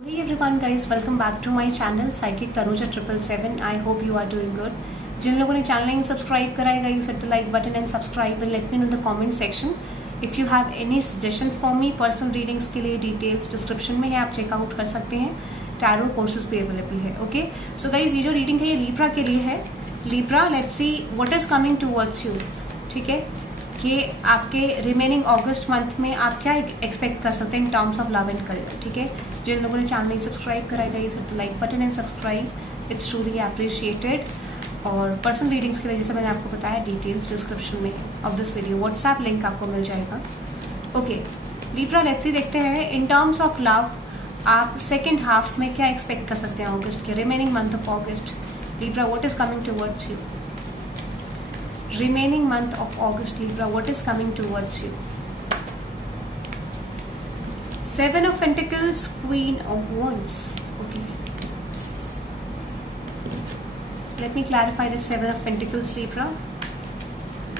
Hey everyone guys, welcome back to my channel Psychic Tanuja 777. I hope you are doing good. जिन लोगों ने channel नहीं subscribe करा है guys, hit the like button and subscribe and let me know in the comment section if you have any suggestions for me. Personal readings के लिए details description में है, आप चेकआउट कर सकते हैं. टैरो कोर्सेज भी अवेलेबल है. ओके सो गाइस, ये जो रीडिंग है ये लीब्रा के लिए है. Libra, let's see what is coming towards you. ठीक है, कि आपके रिमेनिंग अगस्त मंथ में आप क्या एक्सपेक्ट कर सकते हैं इन terms of love and career. ठीक है, जिन लोगों ने चैनल नहीं सब्सक्राइब कराया गया, hit the like button and subscribe, it's truly appreciated. और पर्सनल रीडिंग्स के लिए जैसे मैंने आपको बताया, डिटेल्स डिस्क्रिप्शन में of this video, WhatsApp link आपको मिल जाएगा. ओके लीब्रा, लेट्स सी देखते हैं इन टर्म्स ऑफ लव आप सेकेंड हाफ में क्या एक्सपेक्ट कर सकते हैं अगस्त के, remaining month of August. Libra, what is coming towards you. Remaining month of August, Libra, what is coming towards you? Seven of Pentacles, Queen of Wands. Okay. Let me clarify the Seven of Pentacles, Libra.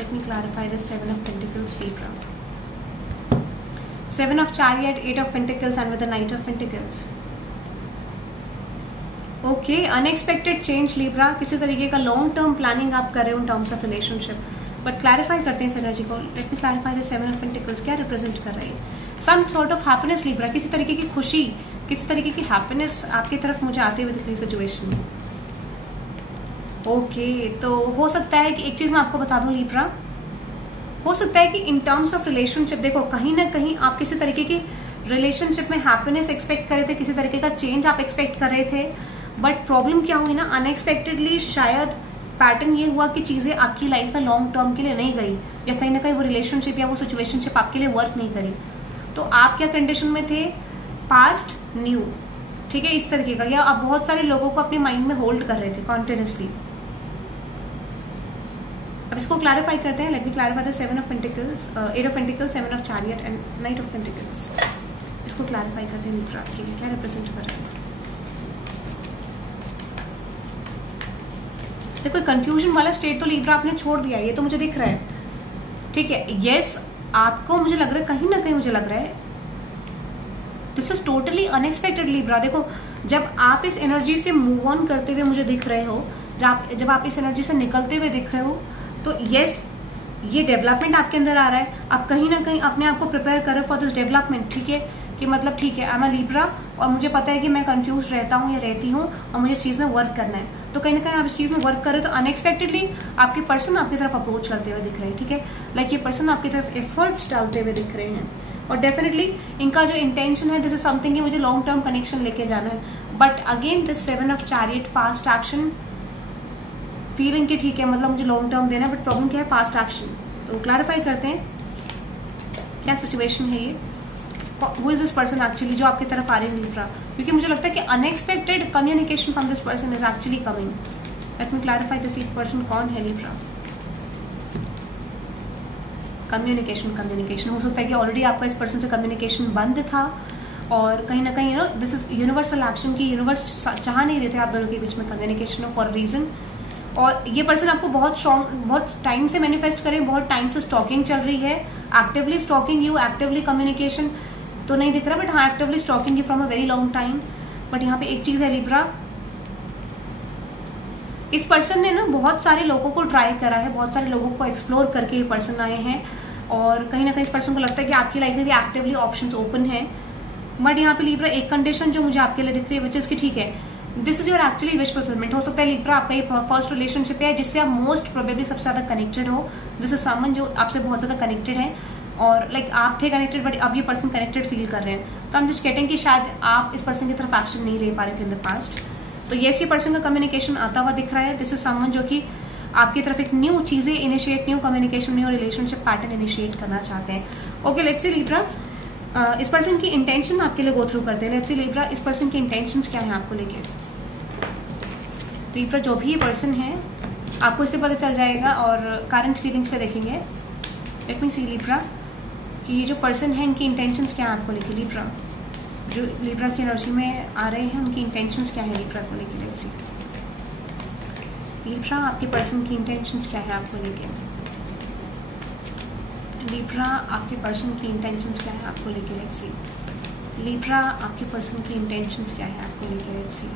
Let me clarify the Seven of Pentacles, Libra. Seven of Chariot, Eight of Pentacles, and with the Knight of Pentacles. Okay, unexpected change Libra. किसी तरीके का long term planning आप कर रहे हो in terms of relationship. But clarify करते हैं इस एनर्जी को. Let me clarify the seven of pentacles क्या रिप्रेजेंट कर रही है. Some sort of happiness Libra, किसी तरीके की खुशी, किसी तरीके की हैप्पीनेस आपकी तरफ मुझे आते हुए दिख रही सिचुएशन में. ओके, तो हो सकता है कि एक चीज मैं आपको बता दूं लीब्रा, हो सकता है कि इन टर्म्स ऑफ रिलेशनशिप, देखो कहीं ना कहीं आप किसी तरीके की रिलेशनशिप में हैप्पीनेस एक्सपेक्ट कर रहे थे, किसी तरीके का चेंज आप एक्सपेक्ट कर रहे थे. बट प्रॉब्लम क्या हुई ना, अनएक्सपेक्टेडली शायद पैटर्न ये हुआ कि चीजें आपकी लाइफ में लॉन्ग टर्म के लिए नहीं गई, या कहीं ना कहीं वो रिलेशनशिप या वो सिचुएशनशिप आपके लिए वर्क नहीं करी. तो आप क्या कंडीशन में थे, पास्ट न्यू. ठीक है, इस तरीके का, या आप बहुत सारे लोगों को अपने माइंड में होल्ड कर रहे थे कॉन्टिन्यूसली. अब इसको क्लैरिफाई करते हैं. Let me clarify the seven of pentacles, eight of pentacles, seven of chariot and knight of pentacles. इसको क्लैरिफाई करते हैं लीब्रा आपके लिए क्या रिप्रेजेंट कर रहे हैं. देखो कंफ्यूजन वाला स्टेट तो लीब्रा आपने छोड़ दिया, ये तो मुझे दिख रहा है. ठीक है, यस आपको मुझे लग रहा है, कहीं ना कहीं मुझे लग रहा है this is totally unexpected Libra. देखो जब आप इस एनर्जी से मूव ऑन करते हुए मुझे दिख रहे हो, जब आप इस एनर्जी से निकलते हुए दिख रहे हो, तो यस ये डेवलपमेंट आपके अंदर आ रहा है. आप कहीं ना कहीं अपने आप को प्रिपेयर कर रहे हो फॉर दिस डेवलपमेंट. ठीक है, कि मतलब ठीक है, आई एम अ लीब्रा और मुझे पता है कि मैं कंफ्यूज रहता हूँ या रहती हूँ और मुझे इस चीज में वर्क करना है. तो कहीं ना कहीं आप इस चीज में वर्क कर रहे हो, तो अनएक्सपेक्टेडली आपके पर्सन आपकी तरफ अप्रोच करते हुए दिख रहे हैं. ठीक है, लाइक ये पर्सन आपकी तरफ एफर्ट्स डालते हुए दिख रहे हैं. और डेफिनेटली इनका जो इंटेंशन है, दिस इज समथिंग कि मुझे लॉन्ग टर्म कनेक्शन लेके जाना है. But again this seven of chariot, fast action, feeling की ठीक है मतलब मुझे लॉन्ग टर्म देना है, बट प्रॉब्लम क्या है, फास्ट एक्शन. तो क्लैरिफाई करते हैं क्या सिचुएशन है ये. Who is this person actually जो आपकी तरफ आ रही है लीब्रा, क्योंकि मुझे लगता है कि unexpected communication from this person is actually coming. Late me clarify this person कौन है लीब्रा. कम्युनिकेशन हो सकता है कि ऑलरेडी आपका इस पर्सन से कम्युनिकेशन बंद था, और कहीं ना कहीं दिस इज यूनिवर्सल एक्शन की यूनिवर्स चाह नहीं रहे थे आप दोनों के बीच में कम्युनिकेशन फॉर रीजन. और ये पर्सन आपको बहुत स्ट्रॉन्ग, बहुत टाइम से मैनिफेस्ट करें, बहुत टाइम से स्टॉकिंग चल रही है, actively stalking you, actively communication तो नहीं दिख रहा, बट हाँ actively stalking you from a very long time. But यहाँ पे एक चीज है लीब्रा, इस पर्सन ने ना बहुत सारे लोगों को ट्राई करा है, बहुत सारे लोगों को एक्सप्लोर करके ये पर्सन आए हैं, और कहीं ना कहीं इस पर्सन को लगता है कि आपकी लाइफ में भी एक्टिवली ऑप्शंस ओपन है. बट यहाँ पे लीब्रा एक कंडीशन जो मुझे आपके लिए दिख रही है, विच इज की ठीक है, this is your actually wish fulfilment. हो सकता है लीब्रा आपका ये फर्स्ट रिलेशनशिप है जिससे आप मोस्ट प्रोबेबली सबसे ज्यादा कनेक्टेड हो. दिस इज समवन जो आपसे बहुत ज्यादा कनेक्टेड है, और लाइक आप थे कनेक्टेड बट अब ये पर्सन कनेक्टेड फील कर रहे हैं. तो हम जस्ट कहते कि शायद आप इस पर्सन की तरफ एक्शन नहीं ले पा रहे थे इन द पास्ट. तो ये पर्सन का कम्युनिकेशन आता हुआ दिख रहा है. दिस इज समवन जो कि आपकी तरफ एक न्यू चीजें initiate, new communication, new relationship pattern initiate करना चाहते हैं. ओके लेट्स सी लीब्रा, इस पर्सन की इंटेंशन आपके लिए गो थ्रू करते हैं. लेट्स सी लीब्रा, इस पर्सन की इंटेंशन क्या है आपको लेके. लीब्रा जो भी ये पर्सन है आपको इससे पता चल जाएगा, और करंट फीलिंग्स पे देखेंगे. लेट मी सी लीब्रा कि ये जो पर्सन है इनकी इंटेंशंस क्या है आपको लेके. लीब्रा जो लीब्रा की एनर्जी में आ रहे हैं, उनकी इंटेंशंस क्या है लीब्रा को लेके. लेट्स सी लीब्रा, आपके पर्सन की इंटेंशंस क्या है आपको लेके. लीब्रा, आपके पर्सन की इंटेंशंस क्या है आपको लेके. लेट्स सी लिब्रा आपके पर्सन की इंटेंशंस क्या है आपको लेकर? Let's see.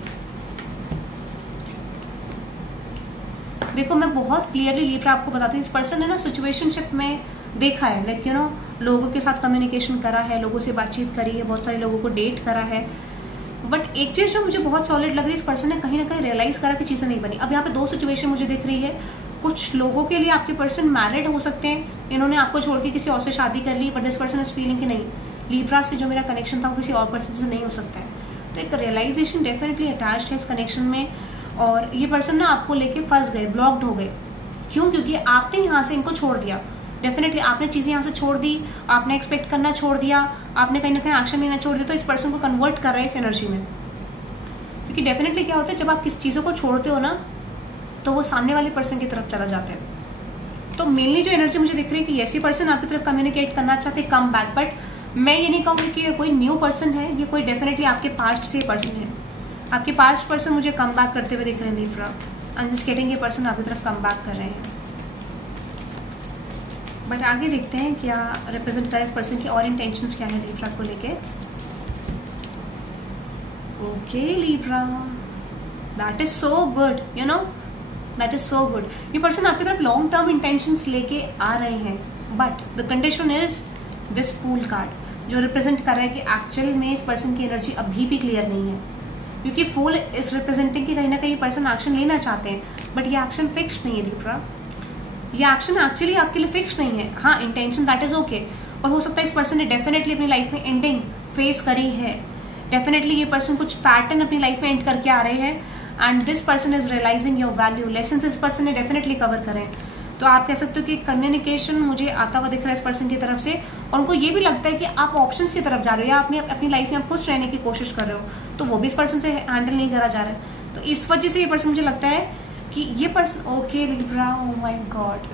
देखो मैं बहुत क्लियरली लिब्रा आपको बताती हूँ, इस पर्सन ने ना सिचुएशनशिप में देखा है, लाइक यू नो लोगों के साथ कम्युनिकेशन करा है, लोगों से बातचीत करी है, बहुत सारे लोगों को डेट करा है, बट एक चीज जो मुझे बहुत सॉलिड लग रही है, इस पर्सन ने कहीं ना कहीं रियलाइज करा कि चीजें नहीं बनी। अब यहाँ पे दो सिचुएशन मुझे दिख रही है। कुछ लोगों के लिए आपके पर्सन मैरिड हो सकते हैं, इन्होंने आपको छोड़ के किसी और से शादी कर ली, but this person is feeling कि नहीं, लिब्रा से जो मेरा कनेक्शन था वो किसी और पर्सन से नहीं हो सकता है। तो एक रियलाइजेशन डेफिनेटली अटैच्ड है इस कनेक्शन में, और ये पर्सन ना आपको लेके फंस गए, ब्लॉक्ड हो गए। क्यों? क्योंकि आपने यहाँ से इनको छोड़ दिया। डेफिनेटली आपने चीजें यहाँ से छोड़ दी, आपने एक्सपेक्ट करना छोड़ दिया, आपने कहीं ना कहीं एक्शन लेना छोड़ दिया, तो इस पर्सन को कन्वर्ट कर रहा है इस एनर्जी में। क्योंकि डेफिनेटली क्या होता है, जब आप किसी चीजों को छोड़ते हो ना, तो वो सामने वाले पर्सन की तरफ चला जाता है। तो मेनली जो एनर्जी मुझे दिख रही है कि ऐसी पर्सन आपकी तरफ कम्युनिकेट करना चाहते, कम बैक, बट मैं ये नहीं कहूंगी कि कोई न्यू पर्सन है, ये कोई डेफिनेटली आपके पास्ट से पर्सन है। आपके पास्ट पर्सन मुझे कम बैक करते हुए दिख रहे हैं Libra. I am just getting, ये पर्सन आपकी तरफ कम बैक कर रहे हैं। बट आगे देखते हैं क्या रिप्रेजेंट कर इस पर्सन की और इंटेंशंस क्या है लिब्रा को लेके। Okay Libra, that is so good, you know, that is so good. ये पर्सन आपकी तरफ लॉन्ग टर्म इंटेंशंस लेके आ रहे हैं, but the condition is this fool card, जो रिप्रेजेंट कर रहा है कि एक्चुअल में इस पर्सन की एनर्जी अभी भी क्लियर नहीं है। क्योंकि फूल इस रिप्रेजेंटिंग की कहीं ना कहीं पर्सन एक्शन लेना चाहते हैं, बट ये एक्शन फिक्स्ड नहीं है लिब्रा। ये एक्शन एक्चुअली आपके लिए फिक्स्ड नहीं है। हाँ, इंटेंशन दैट इज ओके, और हो सकता है इस पर्सन ने डेफिनेटली अपनी लाइफ में एंडिंग फेस करी है। डेफिनेटली ये पर्सन कुछ पैटर्न अपनी लाइफ में एंड करके आ रहे हैं, and this person is realising your value. Lesson इस पर्सन ने डेफिनेटली कवर करें। तो आप कह सकते हो कि कम्युनिकेशन मुझे आता हुआ दिख रहा है इस पर्सन की तरफ से, और उनको ये भी लगता है कि आप ऑप्शंस की तरफ जा रहे हो, या आपने अपनी लाइफ में आप खुश रहने की कोशिश कर रहे हो, तो वो भी इस पर्सन से हैंडल नहीं करा जा रहा है। तो इस वजह से ये पर्सन, मुझे लगता है कि ये person, okay Libra, oh my God,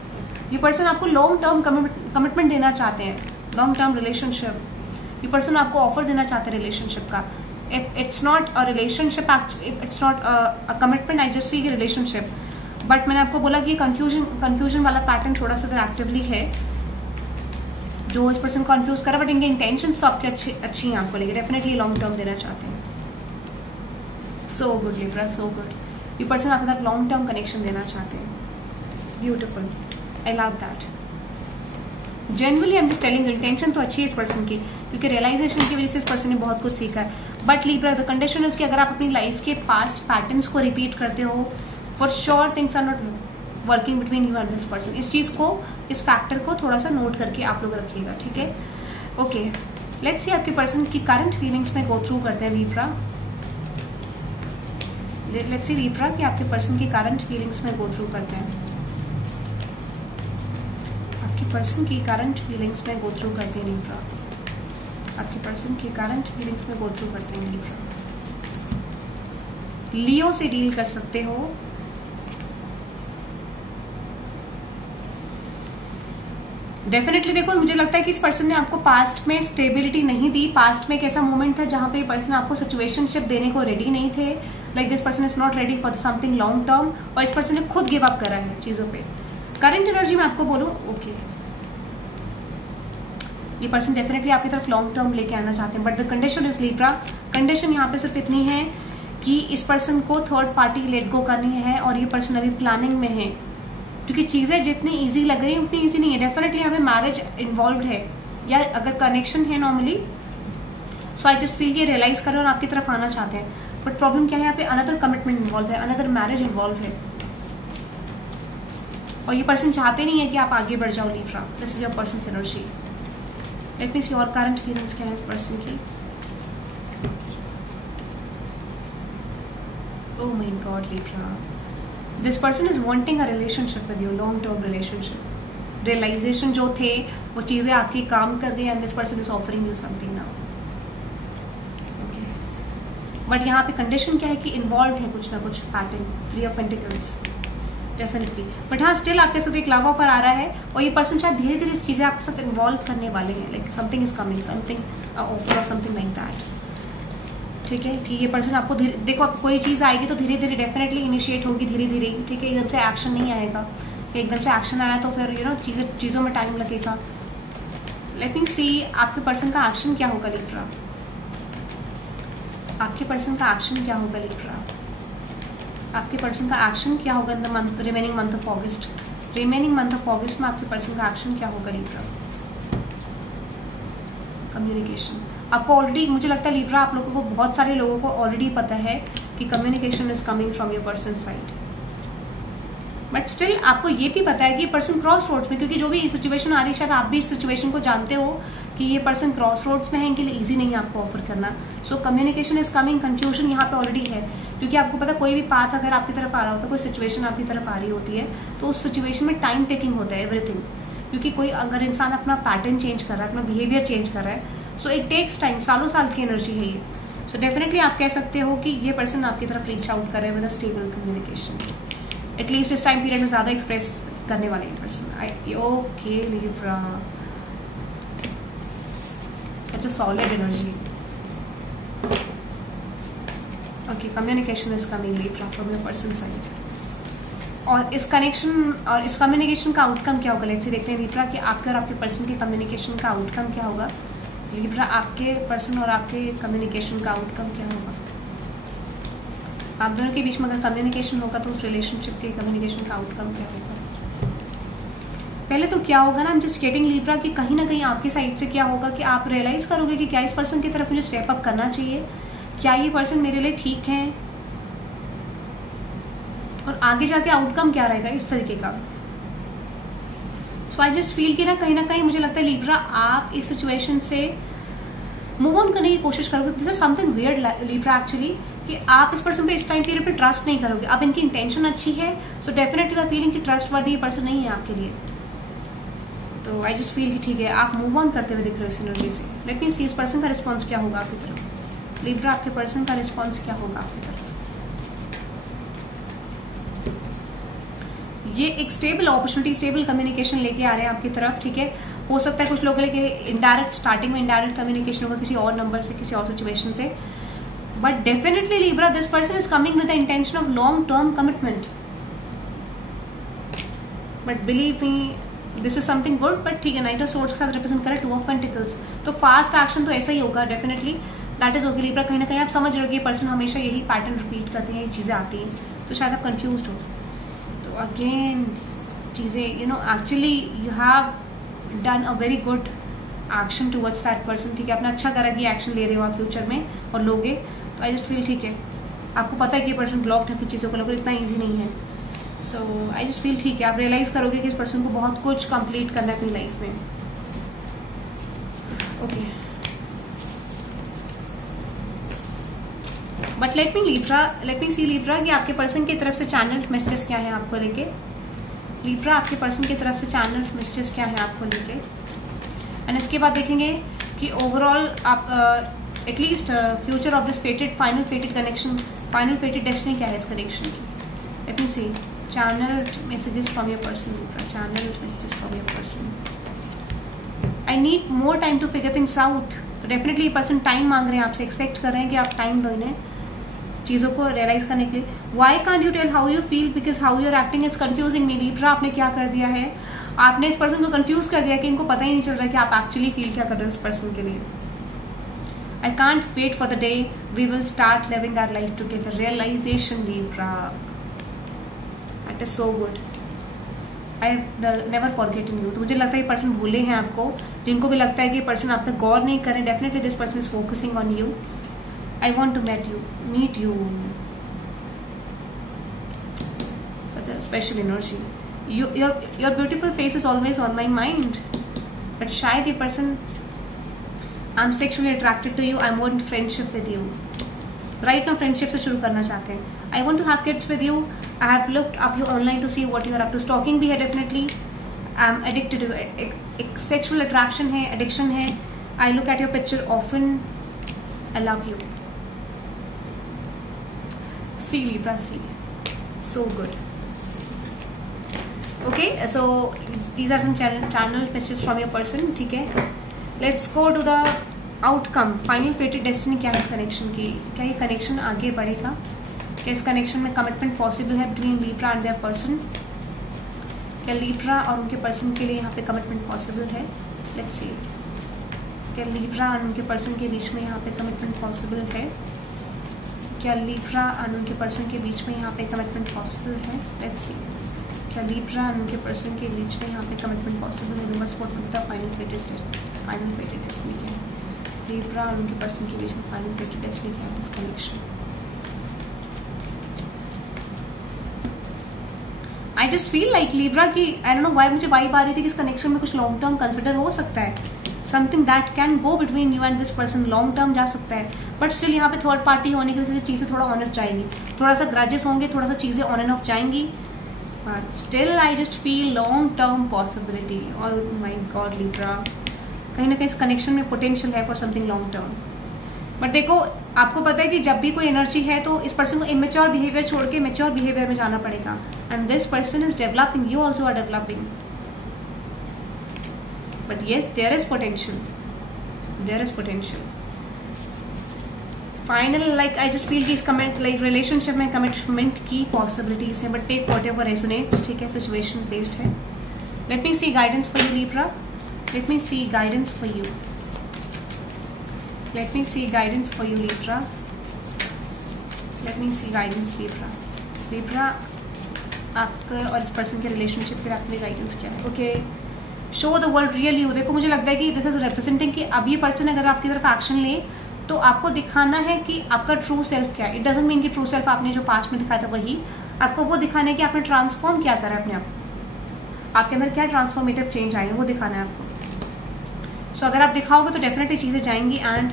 ये पर्सन आपको लॉन्ग टर्म कमिटमेंट देना चाहते हैं, लॉन्ग टर्म रिलेशनशिप। ये पर्सन आपको ऑफर देना चाहते हैं रिलेशनशिप का। If it's not a relationship, if it's not a commitment, I just see a relationship. But मैंने आपको बोला कि कंफ्यूजन वाला पैटर्न थोड़ा सा एक्टिवली है, जो इस पर्सन को कंफ्यूज करा, बट इनके इंटेंशंस तो आपके अच्छी हैं आपको लेके, डेफिनेटली लॉन्ग टर्म देना चाहते हैं। सो गुड लिब्रा, सो गुड। ये पर्सन आपके साथ लॉन्ग टर्म कनेक्शन देना चाहते हैं। Beautiful, I love that. Generally I am just telling, intention तो अच्छी है इस पर्सन की, क्योंकि रियलाइजेशन की वजह से इस पर्सन ने बहुत कुछ सीखा है। But Libra, the condition is कि अगर आप अपनी लाइफ के पास्ट पैटर्न्स को रिपीट करते हो, for sure things are not working between you and this person. इस चीज को, इस फैक्टर को थोड़ा सा नोट करके आप लोग रखिएगा, ठीक है? ओके, लेट्स सी आपके पर्सन की करंट फीलिंग्स में गो थ्रू करते हैं लिब्रा। लेट्स सी लिब्रा कि आपके पर्सन की करंट फीलिंग्स में गो थ्रू करते हैं। आपकी पर्सन की करंट फीलिंग्स में गो थ्रू करते हैं लिब्रा। आपकी पर्सन की करंट फीलिंग्स में गो थ्रू करते हैं लिब्रा। लियो से डील कर सकते हो। डेफिनेटली देखो, मुझे लगता है कि इस पर्सन ने आपको पास्ट में स्टेबिलिटी नहीं दी। पास्ट में एक ऐसा मोमेंट था जहां पे पर्सन आपको सिचुएशनशिप देने को रेडी नहीं थे, like this person is not ready for something long term, और इस पर्सन ने खुद गिव अप करा है चीजों पे। करंट एनर्जी में आपको बोलूं, ओके, ये पर्सन डेफिनेटली आपकी तरफ लॉन्ग टर्म लेके आना चाहते हैं, but the condition is Libra, condition यहाँ पे सिर्फ इतनी है कि इस पर्सन को थर्ड पार्टी लेट गो करनी है, और ये पर्सन अभी प्लानिंग में है, क्योंकि चीजें जितनी इजी लग रही है उतनी इजी नहीं है। डेफिनेटली यहाँ पे मैरिज इन्वॉल्व है, या अगर कनेक्शन है नॉर्मली, सो आई जस्ट फील ये रियलाइज कर रहे हैं और आपकी तरफ आना चाहते हैं। बट प्रॉब्लम क्या है, यहाँ पे अनदर कमिटमेंट इन्वॉल्व है, अनदर मैरिज इन्वॉल्व है, और ये पर्सन चाहते नहीं है कि आप आगे बढ़ जाओ Libra. This is your person energy. Let me see और करंट फीलिंग्स क्या है इस पर्सन की। Oh my God, Libra. This person is wanting a relationship with you, long-term relationship. Realization जो थे वो चीजें आपकी काम कर गई, and this person is offering you something now. Okay. But यहाँ पे कंडीशन क्या है कि इन्वॉल्व है कुछ ना कुछ pattern, 3 of Pentacles. Definitely. But हाँ, स्टिल आपके साथ एक लव ऑफर आ रहा है, और ये पर्सन शायद धीरे धीरे इस चीजें आपके साथ इन्वॉल्व करने वाले हैं, like something is coming, something offer और समथिंग लाइक दैट। ठीक है, कि ये पर्सन आपको देखो, आप कोई चीज आएगी तो धीरे धीरे डेफिनेटली इनिशिएट होगी, धीरे धीरे, ठीक है? एकदम से एक्शन नहीं आएगा, कि एकदम से एक्शन आया तो फिर यू नो चीजों में टाइम लगेगा। लेट मी सी आपके पर्सन का एक्शन क्या होगा लिब्रा। आपके पर्सन का एक्शन क्या होगा लिब्रा? आपके पर्सन का एक्शन क्या होगा in the month, remaining month of August? Remaining month of August में आपके पर्सन का एक्शन क्या होगा लिब्रा? कम्युनिकेशन। आपको ऑलरेडी, मुझे लगता है लिब्रा, आप लोगों को, बहुत सारे लोगों को ऑलरेडी पता है कि communication is coming from your person side, but still आपको ये भी पता है कि पर्सन क्रॉस रोड्स में, क्योंकि जो भी सिचुएशन आ रही है शायद आप भी इस सिचुएशन को जानते हो कि ये पर्सन क्रॉस रोड्स में है, इनके लिए इजी नहीं है आपको ऑफर करना। So communication is coming, confusion यहाँ पे ऑलरेडी है, क्योंकि आपको पता कोई भी पाथ अगर आपकी तरफ आ रहा होता है, कोई सिचुएशन आपकी तरफ आ रही होती है, तो उस सिचुएशन में टाइम टेकिंग होता है एवरीथिंग, क्योंकि कोई अगर इंसान अपना पैटर्न चेंज कर रहा है, अपना बिहेवियर चेंज कर रहा है, सो इट टेक्स टाइम, सालों साल की एनर्जी है ये। सो डेफिनेटली आप कह सकते हो कि ये पर्सन आपकी तरफ रीच आउट कर रहे हैं with a stable communication, at least इस टाइम पीरियड में ज्यादा एक्सप्रेस करने वाले ये person. Okay Libra, such a solid energy. Okay, communication is coming Libra from your person side. और इस कनेक्शन और इस कम्युनिकेशन का आउटकम क्या होगा, लेट्स देखते हैं लिब्रा कि आपके और आपके पर्सन के कम्युनिकेशन का आउटकम क्या होगा। लिब्रा, आपके पर्सन और आपके कम्युनिकेशन का आउटकम क्या होगा? आप दोनों के बीच में अगर कम्युनिकेशन होगा तो उस रिलेशनशिप के कम्युनिकेशन का आउटकम क्या होगा? पहले तो क्या होगा ना, I'm just getting लिब्रा कि कहीं ना कहीं आपकी साइड से क्या होगा कि आप रियलाइज करोगे कि क्या इस पर्सन की तरफ मुझे स्टेप अप करना चाहिए, क्या ये पर्सन मेरे लिए ठीक है, और आगे जाके आउटकम क्या रहेगा इस तरीके का। सो आई जस्ट फील कि ना कहीं मुझे लगता है लिब्रा, आप इस सिचुएशन से मूव ऑन करने की कोशिश करोगे। This is something weird Libra actually, कि आप इस पर्सन पे इस टाइम पीरियड पे ट्रस्ट नहीं करोगे। अब इनकी इंटेंशन अच्छी है, सो डेफिनेटली आई फीलिंग कि ट्रस्ट वर्दी पर्सन नहीं है आपके लिए, तो आई जस्ट फील कि ठीक है, आप मूव ऑन करते हुए दिख रहे हो इस एनर्जी से। लेट मी सी इस पर्सन का रिस्पॉन्स क्या होगा आपकी तरफ। लिब्रा, आपके पर्सन का रिस्पॉन्स क्या होगा आपकी तरफ? ये एक स्टेबल अपॉर्चुनिटी, स्टेबल कम्युनिकेशन लेके आ रहे हैं आपकी तरफ, ठीक है। हो सकता है कुछ लोगों के लिए इनडायरेक्ट, स्टार्टिंग में इनडायरेक्ट कम्युनिकेशन होगा किसी और नंबर से, किसी और सिचुएशन से, but definitely Libra, this person is coming with the intention of long term commitment, but believe me this is something good. But ठीक है, नाइट ऑफ सोर्ड्स के साथ रिप्रेजेंट करें टू ऑफ पेंटिकल्स, तो फास्ट एक्शन तो ऐसा ही होगा definitely, that is okay Libra. कहीं ना कहीं आप समझ रहे हो कि ये पर्सन हमेशा यही पैटर्न रिपीट करते हैं, ये चीजें आती हैं, तो शायद आप कंफ्यूज हो। तो अगेन चीजें, you know, actually you have done a very good action towards that person, ठीक है। आपने अच्छा करा कि एक्शन ले रहे हो आप फ्यूचर में और लोगे, तो आई जस्ट फील ठीक है, आपको पता है कि ये पर्सन ब्लॉक्ड है, फिर चीज़ों को लेकर इतना ईजी नहीं है। सो आई जस्ट फील ठीक है, आप रियलाइज करोगे कि इस पर्सन को बहुत कुछ कंप्लीट करना है अपनी लाइफ में। Okay, but let me see Libra कि आपके पर्सन की तरफ से चैनल्ड मैसेजेस क्या है आपको लेके। लिब्रा, आपके पर्सन की तरफ से चैनल्ड मैसेजेस क्या है आपको लेके, एंड इसके बाद देखेंगे कि ओवरऑल आप at least future of this fated, final fated connection, final fated destiny क्या है इस कनेक्शन की। Let me see channeled messages from your person Libra, channeled messages from your person. I need more time to figure things out, तो definitely person time मांग रहे हैं आपसे, expect कर रहे हैं कि आप टाइम दो इन्हें चीजों को रियलाइज करने के लिए। Why can't you tell how you feel, because how you are acting is confusing me. Libra, आपने क्या कर दिया है, आपने इस पर्सन को कंफ्यूज कर दिया कि इनको पता ही नहीं चल रहा कि आप एक्चुअली फील क्या कर रहे हो उस पर्सन के लिए। I can't wait for the day we will start living our life together. Realization, Libra. That is so good. I have never forgotten you. तो मुझे लगता है ये पर्सन भूले हैं आपको, जिनको भी लगता है कि ये पर्सन आप पे गौर नहीं कर रहे, definitely this person is focusing on you. I want to meet you. Such a special energy. Your beautiful face is always on my mind. But शायद ये person, I'm sexually attracted to you. I want friendship with you. Right now, friendship से शुरू करना चाहते हैं. I want to have kids with you. I have looked up you online to see what you are up to. Stalking भी है definitely. I'm addicted to you. एक sexual attraction है, addiction है. I look at your picture often. I love you. See Libra, see. So good. Okay, so these are some channel messages from your person. ठीक है. Let's go to the outcome. Final fated destiny क्या है इस connection की? क्या ये connection आगे बढ़ेगा? क्या इस कनेक्शन में कमिटमेंट पॉसिबल है between Libra and their person? क्या लिब्रा और उनके पर्सन के लिए यहाँ पे कमिटमेंट पॉसिबल है? Let's see. क्या लिब्रा और उनके पर्सन के बीच में यहाँ पे कमिटमेंट पॉसिबल है? क्या लिब्रा और उनके पर्सन के बीच में यहाँ पे कमिटमेंट पॉसिबल है? लेट्स सी, क्या लिब्रा और उनके पर्सन के बीच में यहाँ पे कमिटमेंट पॉसिबल है? Universe what would the final fated destiny क्या है? लिब्रा और उनके पर्सन के बीच में फाइनल फेटेड डेस्टिनी क्या है? This connection, I just feel like Libra की, आई डोंट नो व्हाई मुझे वाइब आ रही थी कि इस कनेक्शन में कुछ लॉन्ग टर्म कंसिडर हो सकता है, something that can go between you and this person, long term जा सकता है, बट स्टिल यहाँ पे थर्ड पार्टी होने की वजह से चीजें थोड़ा ऑन ऑफ जाएंगी, थोड़ा सा ग्रजेस होंगे, थोड़ा सा चीजें ऑन एंड ऑफ जाएंगी, but still I just feel long term possibility. Oh my God Libra, कहीं ना कहीं इस कनेक्शन में पोटेंशियल है for something long term. But देखो, आपको पता है कि जब भी कोई एनर्जी है तो इस पर्सन को इमेच्योर बिहेवियर छोड़ के मैच्योर बिहेवियर में जाना पड़ेगा, and this person is developing, you also are developing, but yes there is potential, there is potential. Final like I just feel कि इस लाइक रिलेशनशिप में कमिटमेंट की पॉसिबिलिटीज है, बट टेक व्हाटएवर रेजोनेट्स, ठीक है, सिचुएशन बेस्ड है। Let me see guidance for you Libra, let me see guidance for you, let me see guidance for you Libra, let me see guidance Libra, Libra आपका और इस person के relationship के आपके guidance क्या है? Okay, show the world real you. देखो मुझे लगता है कि दिस इज रिप्रेजेंटिंग कि अब ये पर्सन अगर आपकी तरफ एक्शन ले तो आपको दिखाना है कि आपका ट्रू सेल्फ क्या है। इट डजंट मीन कि ट्रू सेल्फ आपने जो पास्ट में दिखाया था वही, आपको वो दिखाना है कि आपने ट्रांसफॉर्म क्या करा अपने आप, आपके अंदर क्या ट्रांसफॉर्मेटिव चेंज आए हैं वो दिखाना है आपको। सो अगर आप दिखाओगे तो डेफिनेटली चीजें जाएंगी and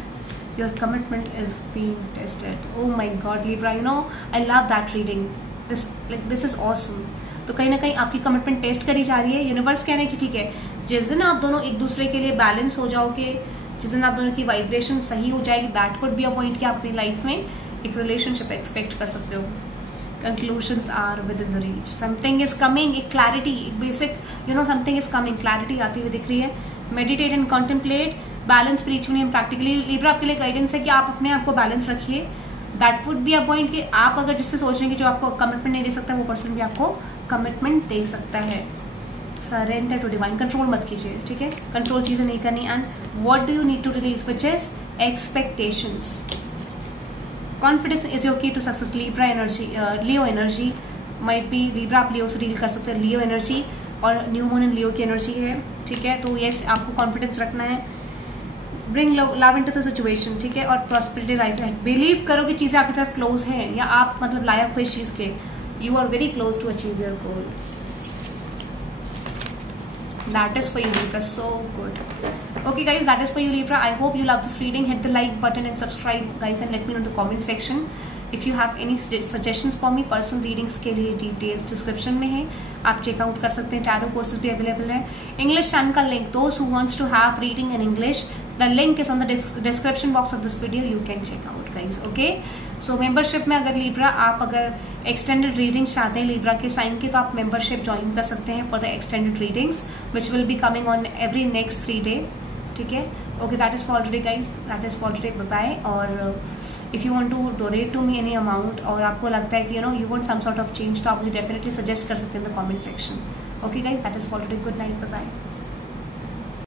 your commitment is being tested. Oh my God Libra, you know I love that reading, this is awesome। तो कहीं ना कहीं आपकी कमिटमेंट टेस्ट करी जा रही है। यूनिवर्स कह रहे हैं कि ठीक है, जिस दिन आप दोनों एक दूसरे के लिए बैलेंस हो जाओगे, जिस दिन आप दोनों की वाइब्रेशन सही हो जाएगी, that could be a point कि आप अपनी लाइफ में एक रिलेशनशिप एक्सपेक्ट कर सकते हो। Conclusions are within the reach, something is coming, एक क्लैरिटी, एक basic something is coming, clarity आती हुई दिख रही है। Meditate and contemplate, balance spiritually and practically. Libra आपके लिए गाइडेंस है कि आप अपने आप को बैलेंस रखिए। That would be a point कि आप अगर जिससे सोच रहे हैं कि जो आपको कमिटमेंट नहीं दे सकता, वो पर्सन भी आपको कमिटमेंट दे सकता है। सरेंडर टू डिवाइन, कंट्रोल मत कीजिए, ठीक है, कंट्रोल चीजें नहीं करनी। And what do you need to release, which is expectations. Confidence is your key to success. Libra energy, Leo energy might be, Libra आप लियो से डील कर सकते हैं। लियो एनर्जी और न्यू मून इन लियो की energy है, ठीक है। तो यस, आपको कॉन्फिडेंस रखना है। Bring love into the situation, ठीक है, और प्रॉस्पेरिटी राइज है। बिलीव करो कि चीजें आपकी तरफ क्लोज हैं, या आप मतलब लायक हो इस चीज के, you are very close to achieve your goal. That is for you Libra, so good. Okay guys, that is for you Libra. I hope you love this reading. Hit the like button and subscribe guys, and let me know in the comment section if you have any suggestions for me. Personal readings के लिए details description में है, आप checkout कर सकते हैं। Tarot courses भी available है। इंग्लिश चैनल का link, those who wants to have reading in English, the link is on the description box of this video, you can check out guys, okay। so membership में अगर Libra आप अगर extended readings चाहते हैं Libra के sign के, तो आप membership ज्वाइन कर सकते हैं for the extended readings which will be coming on every next 3 day, ठीक है। okay, that is for today guys, that is for today, bye bye। और if you want to donate to me any amount, और आपको लगता है कि you want some sort of change, तो आप मुझे definitely suggest कर सकते हैं in the comment section। okay guys, that is for today, good night, bye bye।